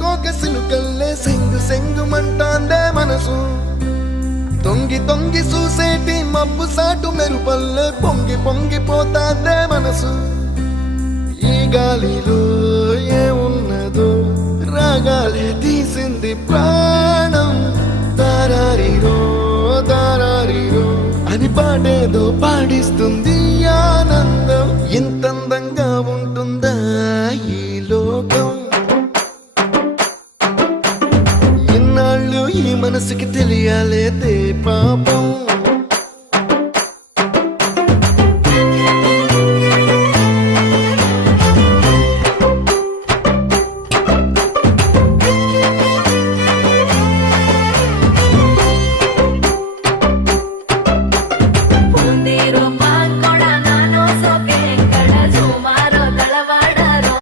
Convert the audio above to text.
కోక సిలుకల్లే సెంగు సెంగుమంటాందే మనసు తొంగి తొంగి చూసేటి మబ్బు సాటు మెరుపల్లే పొంగి పొంగిపోతాందే మనసు ఈ గాలిలో ఏమున్నదో రాగాలే తీసింది ప్రాణం దారారిరో దారారిరో అని పాడేదో పాడిస్తుంది ఆనందం ఎంత అందంగా ఉంటుందా ఈ లోకం